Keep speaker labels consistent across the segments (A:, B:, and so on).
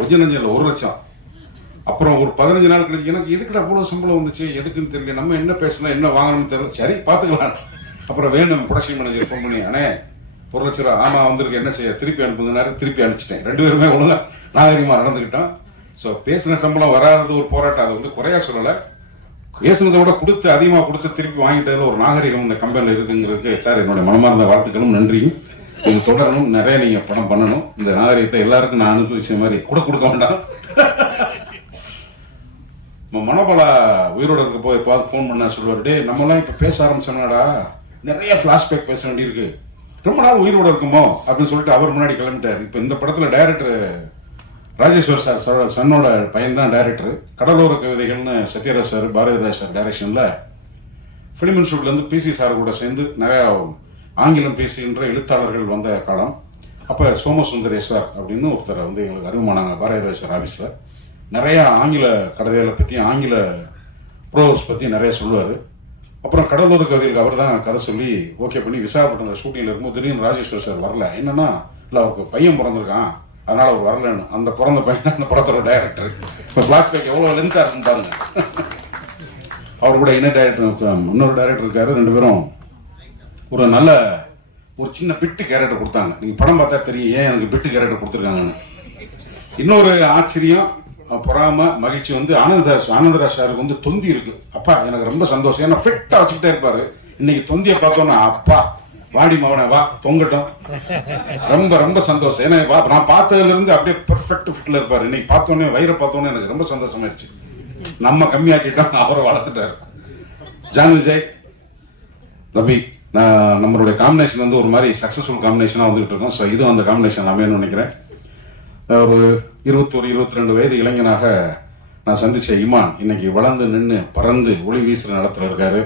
A: ஒஜினஞ்சல் ஒரு லட்சம். அப்புறம் ஒரு பதினஞ்சு நாள் கழிச்சு எனக்கு எதுக்குடா அவ்வளவு சம்பளம் வந்துச்சு? எதுக்குன்னு தெரியல. நம்ம என்ன பேசலாம் என்ன வாங்கணும்னு தெரியல. சரி பாத்துக்கலாம் அப்புறம் வேணும் ப்ரொடக்ஷன் மேனேஜர் ஃபோன் பண்ணி அண்ணே ஒரு லட்ச ரூபா ஆமா வந்திருக்கு. என்ன செய்ய? திருப்பி அனுப்புதுனாரு திருப்பி அனுப்பிச்சிட்டேன். ரெண்டு பேருமே ஒழுங்கா நாகரிகமா நடந்துக்கிட்டோம். சோ பேசின சம்பளம் வராதது ஒரு போராட்டம். அது வந்து குறையா சொல்லல. பேசுனதை விட கொடுத்து அதிகமா கொடுத்து திருப்பி வாங்கிட்டதுல ஒரு நாகரிகம் இந்த கம்பெனில இருக்குங்கிறதுக்கு சார் என்னுடைய மனமார்ந்த வாழ்த்துக்களும் நன்றியும். இது தொடரணும். நிறைய நீங்க படம் பண்ணணும். இந்த நாகரிகத்தை எல்லாருக்கும் நான் அனுபவிச்ச மாதிரி கூட கொடுக்க வேண்டாம். நம்ம மனோபலா உயிரோட இருக்க போய் பார்த்து ஃபோன் பண்ண சொல்லுவாரு டே நம்மளாம் இப்ப பேச ஆரம்பிச்சோம்னாடா நிறைய பிளாஷ்பேக் பேச வேண்டியிருக்கு. ரொம்ப நாள் உயிரோட இருக்குமோ? அப்படின்னு சொல்லிட்டு அவர் முன்னாடி கிளம்பிட்டார். இப்ப இந்த படத்துல டைரக்டர் ராஜேஸ்வர் சார் சார் சன்னோட பையன் தான் டைரக்டர் கடலோர கவிதைகள்னு சத்யராஜ் சார் பாரதிராஜ் சார் டைரக்ஷன்ல பிலிம் இன்ஸ்டியூட்ல இருந்து பிசி சார் கூட சேர்ந்து நிறைய ஆங்கிலம் பேசுகின்ற எழுத்தாளர்கள் வந்த காலம். அப்போ சோமசுந்தரேஸ்வர் அப்படின்னு ஒருத்தர் வந்து எங்களுக்கு அறிமுகமானாங்க பாரதிராஜ் சார் நிறையா ஆங்கில கதைகளை பற்றியும் ஆங்கில ப்ரோஸ் பற்றி நிறைய சொல்லுவார். அப்புறம் கடலூர் கவிதைகளுக்கு அவர் தான் கதை சொல்லி ஓகே பண்ணி விசாகப்பட்டினம் ஷூட்டிங்கில் இருக்கும்போது திடீர்னு ராஜேஸ்வர் சார் வரல. என்னன்னா இல்லை அவருக்கு பையன் பிறந்திருக்கான். அதனால அவர் வரலன்னு. அந்த பிறந்த பையன் அந்த படத்தோட டைரக்டர் இப்போ பிளாக் பேக் எவ்வளோ லென்த்தாக இருந்தாங்க அவர் கூட என்ன டைரக்டர் இன்னொரு டைரக்டர் இருக்காரு ரெண்டு பேரும் ஒரு நல்ல ஒரு சின்ன பிட்டு கேரக்டர் கொடுத்தாங்க. நீங்க படம் பார்த்தா தெரியும் ஏன் எனக்கு பிட்டு கேரக்டர் கொடுத்துருக்காங்கன்னு. இன்னொரு ஆச்சரியம் பொறாம மகிழ்ச்சி வந்து ஆனந்தராஜ் ஆனந்தராஜ் சாருக்கு வந்து தொந்தி இருக்கு. அப்பா எனக்கு ரொம்ப சந்தோஷம். ஏன்னா ஃபிட்டா வச்சுக்கிட்டே இருப்பாரு. இன்னைக்கு தொந்தியை பார்த்தோன்னா அப்பா வாடி மவனே வா தொங்கட்டும். ரொம்ப ரொம்ப சந்தோஷம். ஏன்னா வா- நான் பார்த்ததுல இருந்து அப்படியே பெர்ஃபெக்ட் ஃபிட்ல இருப்பாரு. இன்னைக்கு பார்த்தோன்னே வயிறை பார்த்தோன்னே எனக்கு ரொம்ப சந்தோஷமாயிருச்சு. நம்ம கம்மியாக்கிட்டோம் அவரை வளர்த்துட்டாரு. ஜான் விஜய் ரபி நம்மளுடைய காம்பினேஷன் வந்து ஒரு மாதிரி சக்சஸ்ஃபுல் காம்பினேஷனாக வந்துகிட்டு இருக்கோம். ஸோ இதுவும் அந்த காம்பினேஷன் அமையன்னு நினைக்கிறேன். ஒரு இருபத்தொரு இருபத்தி ரெண்டு வயது இளைஞனாக நான் சந்தித்த இமான் இன்னைக்கு வளர்ந்து நின்று பறந்து ஒளி வீசுற நடத்துல இருக்காரு.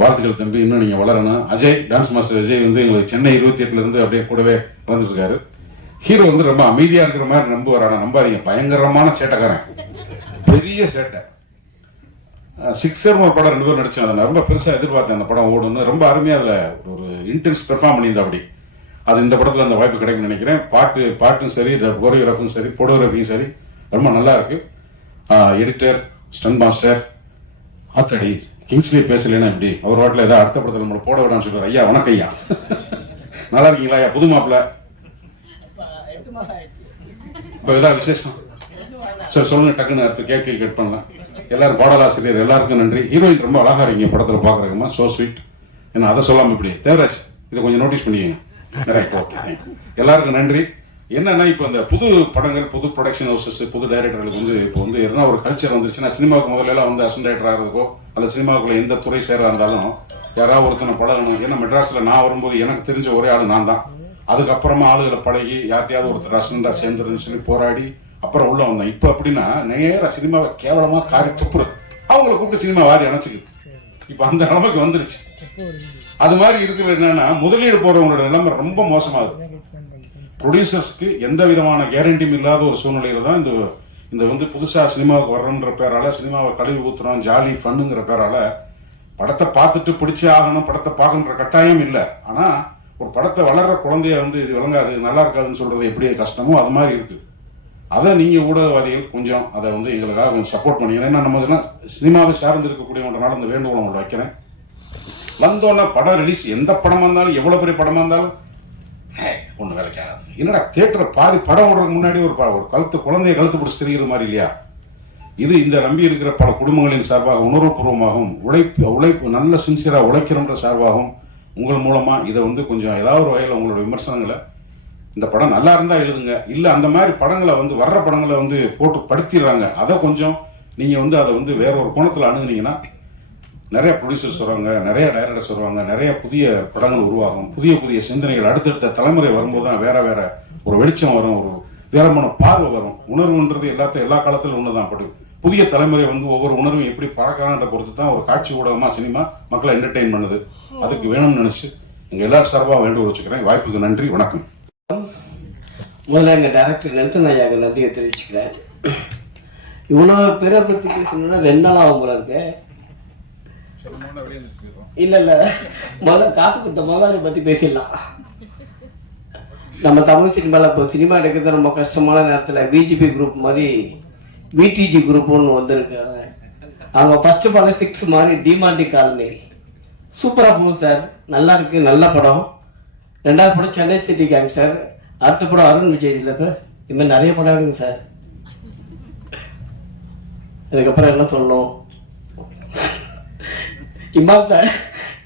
A: வாழ்த்துக்கள் தம்பி இன்னும் நீங்க வளரணும். அஜய் டான்ஸ் மாஸ்டர் அஜய் வந்து எங்களுக்கு சென்னை இருபத்தி எட்டுல இருந்து அப்படியே கூடவே வளர்ந்துருக்காரு ஹீரோ வந்து ரொம்ப அமைதியா இருக்கிற மாதிரி நம்புவார். ஆனா நம்பாதீங்க. பயங்கரமான சேட்டைக்காரன். பெரிய சேட்டை. சிக்ஸர் ஒரு படம் ரெண்டு பேரும் நடிச்சேன் அதை ரொம்ப பெருசா எதிர்பார்த்தேன் அந்த படம் ஓடுன்னு ரொம்ப அருமையா அதுல ஒரு இன்டென்ஸ் பெர்ஃபார்ம் பண்ணியிருந்தா அப்படி. அது இந்த படத்துல அந்த வாய்ப்பு கிடைக்கும்னு நினைக்கிறேன். பாட்டு பாட்டும் சரி கோரியோகிராஃபும் சரி போட்டோகிராஃபியும் சரி ரொம்ப நல்லா இருக்கு. எடிட்டர் ஸ்டன் மாஸ்டர் ஆத்தடி கிங்ஸ்லி பேசலைன்னா எப்படி? அவர் வாட்டில் ஏதாவது அடுத்த படத்துல நம்மளை போட விடான்னு சொல்றாரு ஐயா வணக்கம் ஐயா. நல்லா இருக்கீங்களா ஐயா? புது மாப்பிள்ள இப்ப ஏதாவது விசேஷம்? சரி சொல்லுங்க டக்குன்னு அடுத்து கேட்க கட் பண்ணலாம். எல்லாரும் பாடலாசிரியர் எல்லாருக்கும் நன்றி. ஹீரோயின் ரொம்ப அழகா இருக்கீங்க படத்துல பாக்குறதுமா சோ ஸ்வீட் என்ன அதை சொல்லாம இப்படி தேவராஜ் இதை கொஞ்சம் நோட்டீஸ் பண்ணிக்கங்க ரைட் ஓகே எல்லாருக்கும் நன்றி. என்னன்னா இப்ப இந்த புது படங்கள் புது ப்ரொடக்ஷன் ஹவுசஸ் புது டைரக்டர்களுக்கு வந்து இப்போ வந்து என்ன ஒரு கல்ச்சர் வந்துருச்சுன்னா சினிமாவுக்கு முதல்ல எல்லாம் வந்து அசன் டைரக்டர் ஆகிறதுக்கோ அல்ல சினிமாவுக்குள்ள எந்த துறை சேராக இருந்தாலும் யாராவது ஒருத்தனை பழகணும். ஏன்னா மெட்ராஸ்ல நான் வரும்போது எனக்கு தெரிஞ்ச ஒரே ஆளு நான் தான். அதுக்கப்புறமா ஆளுகளை பழகி யார்ட்டையாவது ஒருத்தர் அசண்டா சேர்ந்துருன்னு சொல்லி போராடி அப்புறம் உள்ள வந்தான் இப்ப அப்படின்னா நேராக சினிமாவை கேவலமா காரி துப்புறது. அவங்கள கூப்பிட்டு சினிமா வாரி அணைச்சிக்கிது இப்ப அந்த நிலைமைக்கு வந்துருச்சு. அது மாதிரி இருக்கிறது என்னன்னா முதலீடு போறவங்களோட நிலைமை ரொம்ப மோசமாகுது. ப்ரொடியூசர்ஸ்க்கு எந்த விதமான கேரண்டியும் இல்லாத ஒரு சூழ்நிலையில தான் இந்த இந்த வந்து புதுசா சினிமாவுக்கு வர்றோன்ற பேரால சினிமாவை கழுவி ஊத்துறோம் ஜாலி ஃபன்னுங்கிற பேரால படத்தை பார்த்துட்டு பிடிச்சே ஆகணும் படத்தை பார்க்கணுன்ற கட்டாயம் இல்லை. ஆனா ஒரு படத்தை வளர்ற குழந்தைய வந்து இது விளங்காது நல்லா இருக்காதுன்னு சொல்றது எப்படி கஷ்டமோ அது மாதிரி இருக்குது. அதை நீங்கள் ஊடகவாதிகள் கொஞ்சம் அதை வந்து எங்களுக்காக கொஞ்சம் சப்போர்ட் பண்ணிக்கணும். ஏன்னா நம்ம சினிமாவை சார்ந்து இருக்கக்கூடியவன்றனால இந்த வேண்டுகோளை உங்களை வைக்கிறேன். வந்தோடனே படம் ரிலீஸ் எந்த படமா இருந்தாலும் எவ்வளோ பெரிய படமாக இருந்தாலும் ஒன்றும் வேலைக்கு ஆகாது. என்னடா தேட்டரை பாதி படம் ஓடுறதுக்கு முன்னாடி ஒரு ப- ஒரு கழுத்து குழந்தைய கழுத்து பிடிச்சி தெரிகிற மாதிரி இல்லையா? இது இந்த நம்பி இருக்கிற பல குடும்பங்களின் சார்பாக உணர்வுபூர்வமாகவும் உழைப்பு உழைப்பு நல்ல சின்சியராக உழைக்கிறோன்ற சார்பாகவும் உங்கள் மூலமாக இதை வந்து கொஞ்சம் ஏதாவது ஒரு வகையில் உங்களோட விமர்சனங்களை இந்த படம் நல்லா இருந்தா எழுதுங்க. இல்லை அந்த மாதிரி படங்களை வந்து வர்ற படங்களை வந்து போட்டு படுத்திடுறாங்க. அதை கொஞ்சம் நீங்கள் வந்து அதை வந்து வேற ஒரு கோணத்தில் அணுகுனீங்கன்னா நிறைய ப்ரொடியூசர்ஸ் வருவாங்க நிறைய டைரக்டர்ஸ் வருவாங்க நிறைய புதிய படங்கள் உருவாகும். புதிய புதிய சிந்தனைகள் அடுத்தடுத்த தலைமுறை வரும்போது தான் வேற வேற ஒரு வெளிச்சம் வரும் ஒரு வேறமான பார்வை வரும். உணர்வுன்றது எல்லாத்தையும் எல்லா காலத்திலும் உணவு தான் படும் புதிய தலைமுறை வந்து ஒவ்வொரு உணர்வும் எப்படி பழக்கான்ற பொறுத்து தான் ஒரு காட்சி ஊடகமாக சினிமா மக்களை என்டர்டெயின் பண்ணுது. அதுக்கு வேணும்னு நினச்சி எங்கள் எல்லாரும் சார்பாக வேண்டுகோள் வச்சுக்கிறேன். வாய்ப்புக்கு நன்றி வணக்கம்.
B: முதல்ல எங்கள் டேரக்டர் நெல்சன் ஐயாவுக்கு நன்றியை தெரிவிச்சுக்கிறேன். இவ்வளோ பேரை பற்றி பேசணும்னா ரெண்டு நாள் ஆகும் போல இருக்கு? இல்ல இல்ல. முதல்ல காசு கொடுத்த முதலாளி பத்தி பேசிடலாம். நம்ம தமிழ் சினிமாவில் இப்போ சினிமா எடுக்கிறது ரொம்ப கஷ்டமான நேரத்தில் பிஜிபி குரூப் மாதிரி விடிஜி குரூப் ஒன்று வந்திருக்காங்க அவங்க ஃபர்ஸ்ட் படம் சிக்ஸ் மாதிரி டிமாண்டி காலனி சூப்பராக போகும் சார் நல்லா இருக்கு நல்ல படம். ரெண்டாவது படம் சென்னை சிட்டி கேங் சார் அடுத்த படம் அருண் விஜய் இல்லை சார் இது மாதிரி நிறைய படம் இருக்குங்க சார். இதுக்கப்புறம் என்ன சொல்லணும்? இமாம் சார்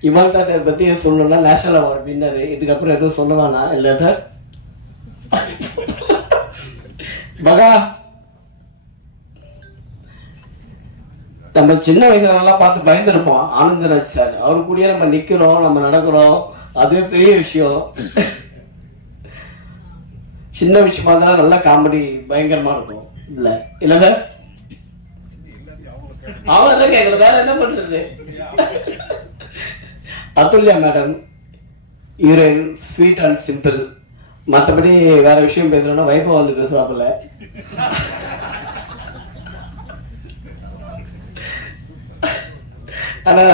B: இமாம் சார் பற்றி சொல்லணும்னா நேஷனல் அவார்ட் வின்னர் இதுக்கப்புறம் எதுவும் சொல்லுவானா இல்லை சார். மகா. நம்ம சின்ன வயசுல நல்லா பார்த்து பயந்துருப்போம். ஆனந்தராஜ் சார். அவரு கூடயே நம்ம நிற்கிறோம் நம்ம நடக்கிறோம். அதுவே பெரிய விஷயம். சின்ன விஷயமா இருந்தாலும் நல்ல காமெடி பயங்கரமா இருக்கும். இல்ல. இல்லங்க அவ்வளவுதான் கேட்கல வேற என்ன பண்றது? Athulya madam heroine sweet and simple மற்றபடி வேற விஷயம் பேசணும்னா வைபவ் வந்து பேசுவாப்புல. ஆனா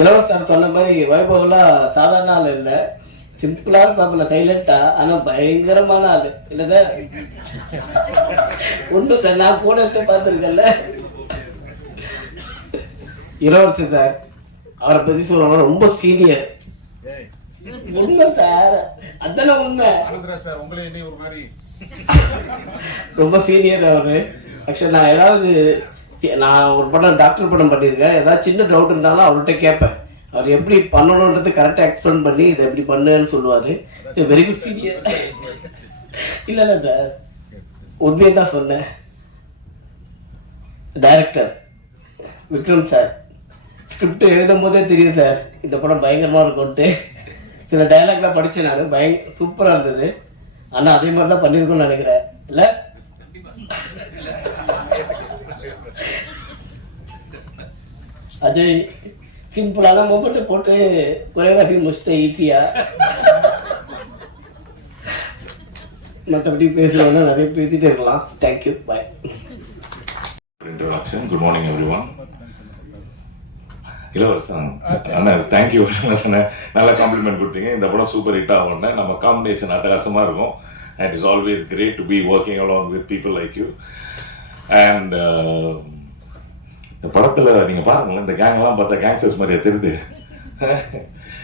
B: இளவரசர் சொன்ன மாதிரி வைபவ்லாம் சாதாரண ஆள் இல்லை. சிம்பிளா இருப்பாப்புல சைலண்டா ஆனா பயங்கரமான ஆளு. இல்ல சார் ஒண்ணு சார் நான் கூட எடுத்து பார்த்துருக்கேன்ல. இளவரசர் சார் அவரை பத்தி சொல்லணும் ரொம்ப சீனியர் உண்மை சார் அதானே உண்மை.
C: சார் உங்களே ஒரு மாதிரி.
B: ரொம்ப சீனியர் அவரு. ஆக்சுவலி நான் ஏதாவது நான் ஒரு படம் டாக்டர் படம் பண்ணியிருக்கேன். ஏதாவது சின்ன டவுட் இருந்தாலும் அவர்கிட்ட கேட்பேன். அவர் எப்படி பண்ணணுன்றது கரெக்டாக எக்ஸ்பிளைன் பண்ணி இதை எப்படி பண்ணுன்னு சொல்லுவாரு. வெரி குட் சீனியர் இல்லை இல்லை சார் உண்மையை தான் சொன்னேன். டைரக்டர் விக்ரம் சார் ஸ்கிரிப்ட் எழுதும் போதே தெரியும் சார் இந்த படம் பயங்கரமாக இருக்கும்ட்டு. சில டைலாக்லாம் படித்தேன் நான். பயங்க சூப்பராக இருந்தது. ஆனால் அதே மாதிரி தான் பண்ணியிருக்கோம்னு நினைக்கிறேன். இல்லை? அஜய் சிம்பிளான மொபைல் போட்டு கொரியோகிராஃபி முடிச்சிட்டேன் ஈஸியா மற்றபடி பேசுறவங்க நிறைய பேசிட்டே இருக்கலாம். Thank you bye
D: introduction. Good morning, everyone. இளவரசன் அண்ணா தேங்க்யூ அண்ணா நல்ல காம்ப்ளிமெண்ட் கொடுத்தீங்க. இந்த படம் சூப்பர் ஹிட் ஆகும்னா நம்ம காம்பினேஷன் அட்டகாசமாக இருக்கும். And it's always great to be working along with people like you and இந்த படத்துல நீங்க பாருங்களேன் இந்த கேங் எல்லாம் பார்த்தா கேங்ஸ்டர்ஸ் மாதிரியா தெரியுது.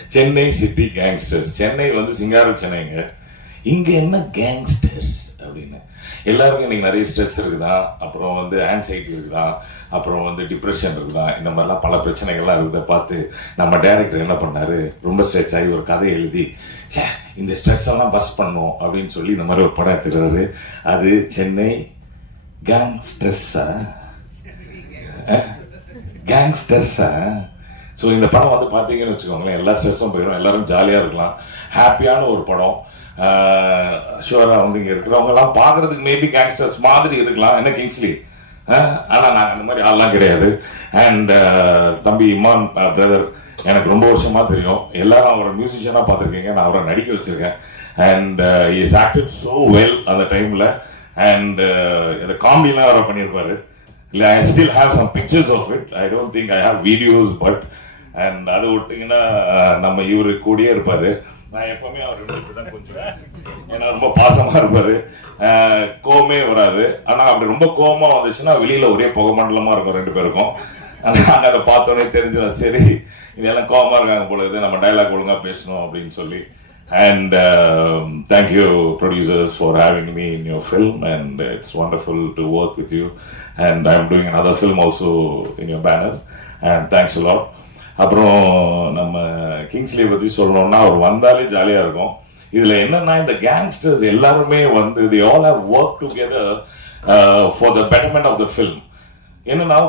D: சென்னை சிட்டி கேங்ஸ்டர்ஸ் சென்னை வந்து சிங்கார சென்னைங்க. இங்க என்ன கேங்ஸ்டர்ஸ் அப்படின்னு. எல்லாருக்கும் இன்னைக்கு நிறைய ஸ்ட்ரெஸ் இருக்குதான் அப்புறம் வந்து ஆன்சைட்டி இருக்குதான் அப்புறம் வந்து டிப்ரெஷன் இருக்குதான் இந்த மாதிரிலாம் பல பிரச்சனைகள்லாம் இருக்குதை பார்த்து நம்ம டைரக்டர் என்ன பண்ணாரு? ரொம்ப ஸ்ட்ரெஸ் ஆகி ஒரு கதை எழுதி சே இந்த ஸ்ட்ரெஸ் எல்லாம் பஸ் பண்ணும் அப்படின்னு சொல்லி இந்த மாதிரி ஒரு படம் எடுத்துக்கிறாரு. அது சென்னை கேங் ஸ்ட்ரெஸ்ஸா கேங்ஸ்டர்ஸா ஸோ இந்த படம் வந்து பார்த்தீங்கன்னு வச்சுக்கோங்களேன் எல்லா ஸ்ட்ரெஸ்ஸும் போயிடும் எல்லாரும் ஜாலியாக இருக்கலாம். ஹாப்பியான ஒரு படம். ஷுவராக வந்து இங்கே இருக்கிறவங்கலாம் பார்க்கறதுக்கு மேபி கேங்ஸ்டர்ஸ் மாதிரி இருக்கலாம். என்ன கிங்ஸ்லி ஆனால் நான் அந்த மாதிரி ஆள்லாம் கிடையாது. அண்ட் தம்பி இமான் பிரதர் எனக்கு ரொம்ப வருஷமாக தெரியும். எல்லாரும் அவரை மியூசிஷியனாக பார்த்துருக்கீங்க. நான் அவரை நடிக்க வச்சிருக்கேன். And is acted so well அந்த டைமில் அண்ட் இந்த காமெடிலாம் அவரை பண்ணியிருப்பாரு. இல்லை I still have some pictures of it I don't think I have videos but and அது விட்டிங்கன்னா நம்ம இவர் கூடயே இருப்பார். நான் எப்பவுமே அவர் ரெண்டு தான் கொஞ்சம் ஏன்னா ரொம்ப பாசமாக இருப்பார். அஹ், கோவமே வராது. ஆனால் அப்படி ரொம்ப கோவமா வந்துச்சுன்னா வெளியில் ஒரே புகை மண்டலமாக இருக்கும் ரெண்டு பேருக்கும். நாங்கள் அதை பார்த்தோன்னே தெரிஞ்சிடும் சரி இதெல்லாம் கோவமாக இருக்காங்க பொழுது இது நம்ம டைலாக் ஒழுங்காக பேசணும் அப்படின்னு சொல்லி. And um, thank you, producers, for having me in your film. And it's wonderful to work with you. And I'm doing another film also in your banner. And thanks a lot. அப்புறம் நம்ம Kingsley பற்றி சொல்லணும்னா அவர் வந்தாலே ஜாலியாக இருக்கும் இதில் என்னன்னா இந்த கேங்ஸ்டர்ஸ் எல்லாருமே வந்து they all how work together for the betterment of the film என்னன்னா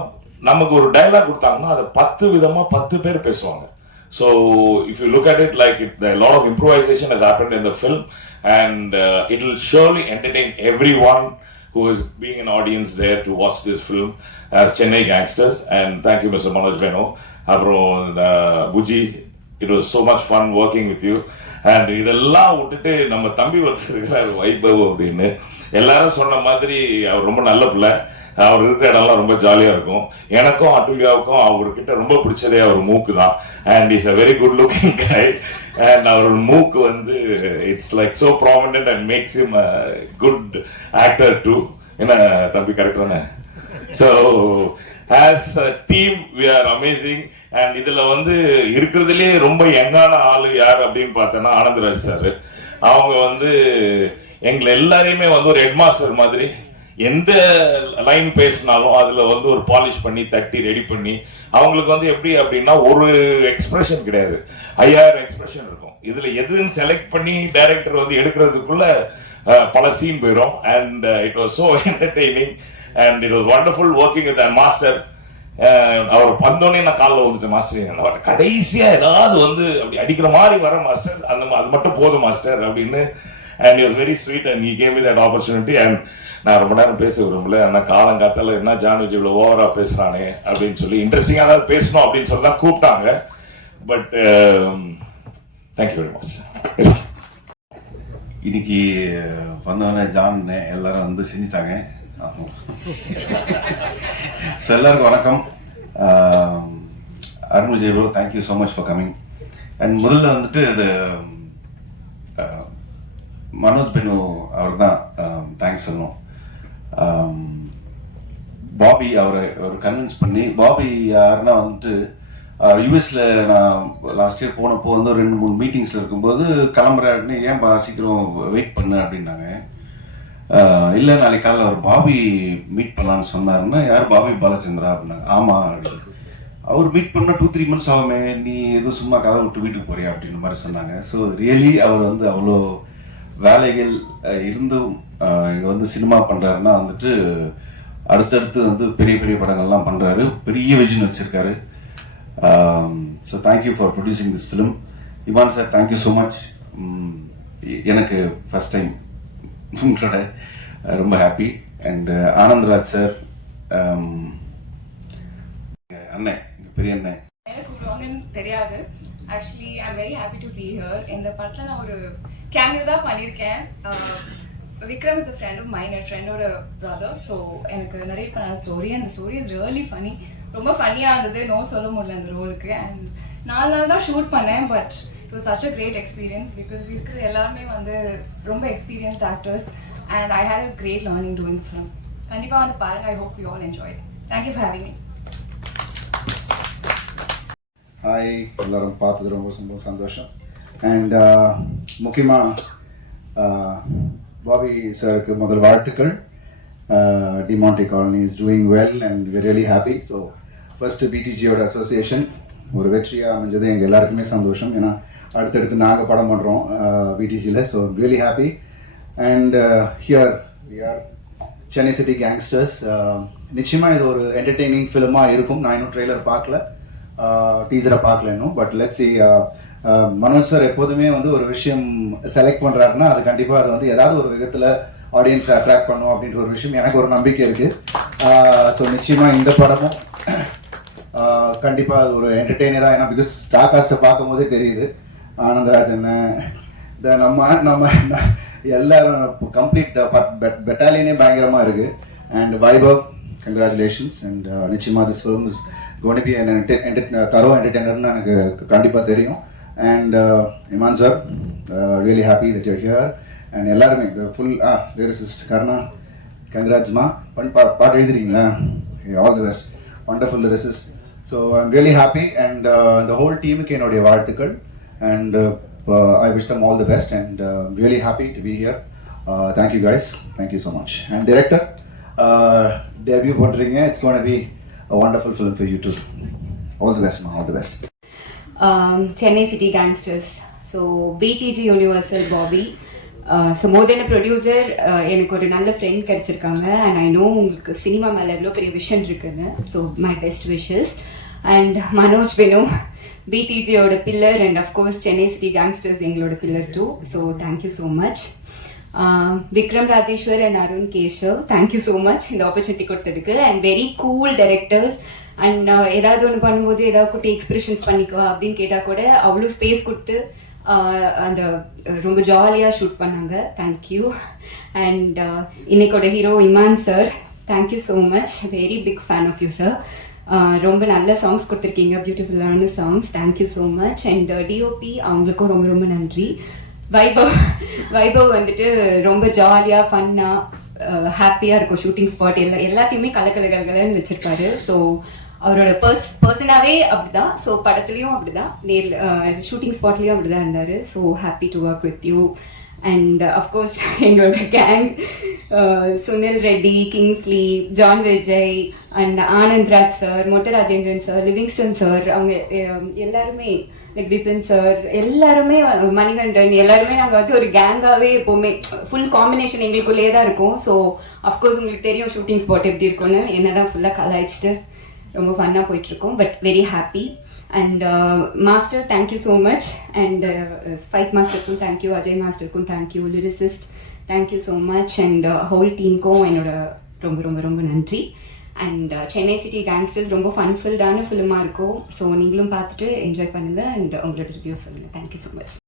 D: நமக்கு ஒரு டைலாக் கொடுத்தாங்கன்னா அதை பத்து விதமாக பத்து பேர் பேசுவாங்க So if you look at it, like it, a lot of improvisation has happened in the film, and uh, it will surely entertain everyone who is being an audience there to watch this film as Chennai Gangsters. And thank you, Mr. Manoj Beno. Abro, uh, Buji, it was so much fun working with you. And இதெல்லாம் விட்டுட்டு நம்ம தம்பி ஒருத்தர் வைபவ் அப்படின்னு. எல்லாரும் சொன்ன மாதிரி அவர் ரொம்ப நல்ல பிள்ளை. அவர் இருக்கிற இடம்லாம் ரொம்ப ஜாலியாக இருக்கும். எனக்கும் அட்டுலியாவுக்கும் அவர்கிட்ட ரொம்ப பிடிச்சதே அவர் மூக்கு தான். And is a very good looking guy and அவர் மூக்கு வந்து it's like so prominent and makes him good actor to என்ன தம்பி கரெக்ட் தானே? So as a team we are amazing and இதுல வந்து இருக்கிறதுலே ரொம்ப யங்கான ஆளு யார் அப்படின்னு பார்த்தோன்னா ஆனந்தராஜ் சார். அவங்க வந்து எங்களை எல்லாரையுமே வந்து ஒரு ஹெட்மாஸ்டர் மாதிரி எந்த லைன் பேசினாலும் அதுல வந்து ஒரு பாலிஷ் பண்ணி தட்டி ரெடி பண்ணி அவங்களுக்கு வந்து எப்படி அப்படின்னா ஒரு எக்ஸ்பிரஷன் கிடையாது. ஐயாயிரம் எக்ஸ்பிரஷன் இருக்கும். இதுல எதுன்னு செலக்ட் பண்ணி டைரக்டர் வந்து எடுக்கிறதுக்குள்ள பல சீன் போயிடும் and it was so entertaining and it was wonderful working with master அவர் பந்தோடனே நான் காலில் வந்துட்டேன் மாஸ்டர் கடைசியா ஏதாவது வந்து அப்படி அடிக்கிற மாதிரி வர மாஸ்டர் அந்த அது மட்டும் போதும் மாஸ்டர் அப்படின்னு. And you're very sweet and நீ கேம் தட் ஆப்பர்ச்சுனிட்டி அண்ட் நான் ரொம்ப நேரம் பேச விரும்பல. ஆனால் காலங்காத்தால என்ன ஜான் விஜய் இவ்வளோ ஓவரா பேசுறானே? அப்படின்னு சொல்லி இன்ட்ரெஸ்டிங்காக ஏதாவது பேசணும் அப்படின்னு சொல்லி தான் கூப்பிட்டாங்க. பட் தேங்க்யூ வெரி மச்
E: இன்னைக்கு வந்தவொடனே ஜான் எல்லாரும் வந்து செஞ்சுட்டாங்க ஸோ எல்லாருக்கும் வணக்கம். Arun Vijay bro thank you so much for coming and முதல்ல வந்துட்டு இது மனோஜ் பெனு அவர் தான் தேங்க்ஸ் சொல்லணும் பாபி அவரை ஒரு கன்வின்ஸ் பண்ணி பாபி யாருன்னா வந்துட்டு யூஎஸ்ல நான் லாஸ்ட் இயர் போனப்போ வந்து ஒரு ரெண்டு மூணு மீட்டிங்ஸ்ல இருக்கும்போது கிளம்புறாருன்னு ஏன் பா சீக்கிரம் வெயிட் பண்ணு அப்படின்னாங்க. இல்லை நாளைக்கு காலையில் அவர் பாபி மீட் பண்ணலாம்னு சொன்னாருன்னா யார் பாபி? பாலச்சந்திரா அப்படின்னாங்க. ஆமாம் அப்படின்னு. அவர் மீட் பண்ண டூ த்ரீ மந்த்ஸ் ஆகுமே நீ எதுவும் சும்மா கதை விட்டு வீட்டுக்கு போறியா அப்படின்னு மாதிரி சொன்னாங்க. ஸோ ரியலி அவர் வந்து அவ்வளோ வேலைகள் இருந்தும் இங்கே வந்து சினிமா பண்ணுறாருன்னா வந்துட்டு அடுத்தடுத்து வந்து பெரிய பெரிய படங்கள்லாம் பண்ணுறாரு பெரிய விஷன் வச்சுருக்காரு. So thank you for producing this film Ivan sir thank you so much எனக்கு ஃபர்ஸ்ட் டைம் உங்களோட ரொம்ப ஹாப்பி அண்ட் ஆனந்த்ராஜ் சார் அண்ணன் பெரிய அண்ணன்.
F: தெரியாது. Actually I'm very happy to be here இந்த படத்தில் நான் ஒரு கேமியோ தான் பண்ணியிருக்கேன். Vikram is friend of mine ஃப்ரெண்டோட ப்ரதர் ஸோ எனக்கு நிறைய பண்ண ஸ்டோரி அந்த ஸ்டோரி இஸ் ரியலி ஃபனி ரொம்ப ஃபன்னியாக இருந்தது நோ சொல்ல முடியல அந்த ரோலுக்கு அண்ட் நாலு நாள் தான் ஷூட் பண்ணேன் but it was such a great experience because இருக்கிற எல்லாருமே வந்து ரொம்ப experienced actors and I had a great learning doing film கண்டிப்பாக வந்து பாருங்க. I hope you all enjoy thank you for having
C: hi எல்லாரும் பார்த்தது ரொம்ப ரொம்ப சந்தோஷம். அண்ட் uh, முக்கியமாக uh, பாபி சாருக்கு முதல் வாழ்த்துக்கள். Demonte Colony is doing well and very really happy so first பிடிஜியோட association ஒரு வெற்றியாக அமைஞ்சது. எங்கள் எல்லாருக்குமே சந்தோஷம். ஏன்னா அடுத்தடுத்து நாங்கள் படம் பண்ணுறோம் விடிசியில் so really happy and here we are Chennai City Gangsters நிச்சயமாக இது ஒரு என்டர்டெய்னிங் ஃபிலிமாக இருக்கும். நான் இன்னும் ட்ரெய்லர் பார்க்கல. டீசரை பார்க்கல இன்னும். But let's see Manoj sir எப்போதுமே வந்து ஒரு விஷயம் செலக்ட் பண்ணுறாருன்னா அது கண்டிப்பாக அது வந்து ஏதாவது ஒரு விதத்தில் ஆடியன்ஸை அட்ராக்ட் பண்ணும் அப்படின்ற ஒரு விஷயம் எனக்கு ஒரு நம்பிக்கை இருக்குது ஸோ நிச்சயமாக இந்த படமும் கண்டிப்பாக அது ஒரு என்டர்டெய்னராக ஏன்னா பிகாஸ் ஸ்டார் காஸ்ட்டை பார்க்கும் போதே தெரியுது. ஆனந்தராஜ் இந்த நம்ம நம்ம எல்லாரும் கம்ப்ளீட் பெட்டாலியனே பயங்கரமாக இருக்கு. அண்ட் வைபவ் கங்க்ராச்சுலேஷன்ஸ் அண்ட் நிச்சயமா this film is gonna be thorough என்டர்டெய்னர்னு எனக்கு கண்டிப்பாக தெரியும். And Imman sir really happy that you're here and எல்லாருமே ஃபுல் ஆ லிரிசிஸ்ட் கர்ணா கங்க்ராஜ்மா பண் பா பாட்டு எழுதுறீங்களா all the best wonderful lyricist so I'm really happy and இந்த ஹோல் டீமுக்கு என்னுடைய வாழ்த்துக்கள். And I wish them all the best and really happy to be here thank you guys thank you so much and director debut பண்ணுறீங்க it's gonna be wonderful film for you too all the best all the best
G: um, Chennai City Gangsters. So BTG Universal Bobby. So more then producer எனக்கு ஒரு நல்ல friend கிடச்சிருக்காங்க. And I know உங்களுக்கு cinema மேலே எவ்வளோ பெரிய vision இருக்குன்னு. So my best wishes and Manoj Venu பிடிஜியோட pillar and of course Chennai City Gangsters எங்களோட pillar too so thank you so much Vikram Rajeshwar and Arun Keshav thank you so much இந்த opportunity கொடுத்ததுக்கு. And very cool directors and ஏதாவது ஒன்று பண்ணும்போது ஏதாவது குட்டி expressions பண்ணிக்கோ அப்படின்னு கேட்டால் கூட அவ்வளோ ஸ்பேஸ் கொடுத்து அந்த ரொம்ப ஜாலியாக ஷூட் பண்ணாங்க. Thank you and இன்னைக்கோட hero Imman sir thank you so much very big fan of you sir ரொம்ப நல்ல சாங்ஸ் கொடுத்துருக்கீங்க. பியூட்டிஃபுல்லான songs thank you so much and DOP அவங்களுக்கும் ரொம்ப ரொம்ப நன்றி. வைபவ் வைபவ் வந்துட்டு ரொம்ப ஜாலியாக ஃபன்னாக ஹாப்பியாக இருக்கும். ஷூட்டிங் ஸ்பாட் எல்லா எல்லாத்தையுமே கலக்கலகலகலன்னு வச்சுருப்பாரு வச்சிருப்பாரு. ஸோ அவரோட பர்ஸ் பர்சனாகவே அப்படிதான். ஸோ படத்துலையும் அப்படிதான். நேரில் ஷூட்டிங் ஸ்பாட்லேயும் அப்படிதான் இருந்தார். So happy to work with you and of course எங்களோட gang Sunil Reddy Kingsley John Vijay and Anand Raj sir Motta Rajendran sir Livingston sir அவங்க um, எல்லாருமே லைக் பிபின் சார் எல்லாருமே uh, மணிகண்டன் எல்லாருமே நாங்கள் வந்து ஒரு கேங்காகவே எப்போவுமே ஃபுல் காம்பினேஷன் எங்களுக்குள்ளேயே தான் இருக்கும். ஸோ அஃப்கோர்ஸ் உங்களுக்கு தெரியும் ஷூட்டிங் ஸ்பாட் எப்படி இருக்கும்னு. என்ன தான் ஃபுல்லாக கலாய்ச்சிட்டு ரொம்ப ஃபன்னாக போயிட்டுருக்கோம் but very happy and master thank you so much and fight மாஸ்டருக்கும் thank you Ajay மாஸ்டருக்கும் thank you lyricist thank you so much and whole டீமுக்கும் என்னோட ரொம்ப ரொம்ப ரொம்ப நன்றி அண்ட் சென்னை சிட்டி கேங்ஸ்டர்ஸ் ரொம்ப ஃபன்ஃபில்டான ஃபிலிமாக இருக்கும். ஸோ நீங்களும் பார்த்துட்டு என்ஜாய் பண்ணுங்கள் அண்ட் உங்களோட ரிவ்யூஸ் சொல்லுங்கள் தேங்க்யூ ஸோ மச்